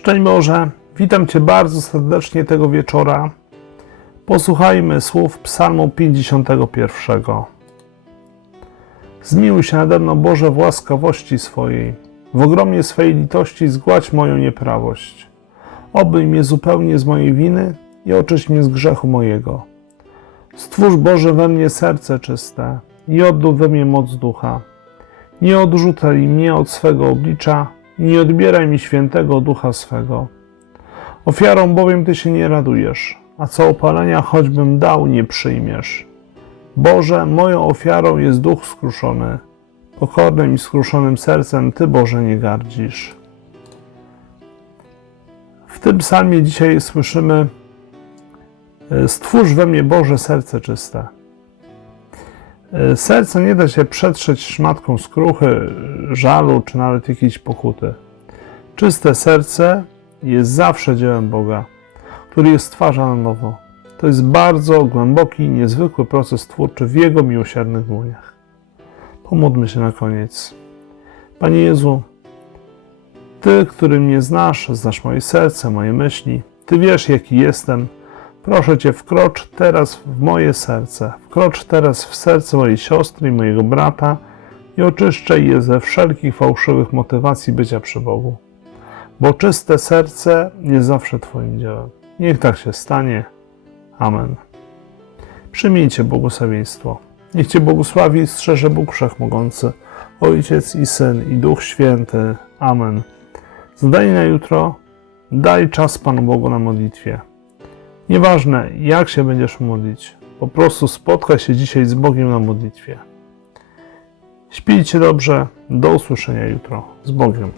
Szczęść Boże, witam Cię bardzo serdecznie tego wieczora. Posłuchajmy słów Psalmu 51. Zmiłuj się nade mną, Boże, w łaskawości swojej. W ogromnie swej litości zgładź moją nieprawość. Obyj mnie zupełnie z mojej winy i oczyść mnie z grzechu mojego. Stwórz, Boże, we mnie serce czyste i oddów we mnie moc ducha. Nie odrzucaj mnie od swego oblicza nie odbieraj mi świętego ducha swego. Ofiarą bowiem Ty się nie radujesz, a co opalenia choćbym dał, nie przyjmiesz. Boże, moją ofiarą jest duch skruszony. Pokornym i skruszonym sercem Ty, Boże, nie gardzisz. W tym psalmie dzisiaj słyszymy e, Stwórz we mnie, Boże, serce czyste. E, Serce nie da się przetrzeć szmatką skruchy, żalu czy nawet jakiejś pokuty. Czyste serce jest zawsze dziełem Boga, który je stwarza na nowo. To jest bardzo głęboki, niezwykły proces twórczy w Jego miłosiernych dłoniach. Pomódlmy się na koniec. Panie Jezu, Ty, który mnie znasz, znasz moje serce, moje myśli, Ty wiesz, jaki jestem. Proszę Cię, wkrocz teraz w moje serce, wkrocz teraz w serce mojej siostry i mojego brata i oczyszczaj je ze wszelkich fałszywych motywacji bycia przy Bogu. Bo czyste serce jest zawsze Twoim dziełem. Niech tak się stanie. Amen. Przyjmijcie błogosławieństwo. Niech Cię błogosławi i strzeże Bóg Wszechmogący, Ojciec i Syn i Duch Święty. Amen. Zadanie na jutro. Daj czas Panu Bogu na modlitwie. Nieważne, jak się będziesz modlić, po prostu spotkaj się dzisiaj z Bogiem na modlitwie. Śpijcie dobrze, do usłyszenia jutro. Z Bogiem.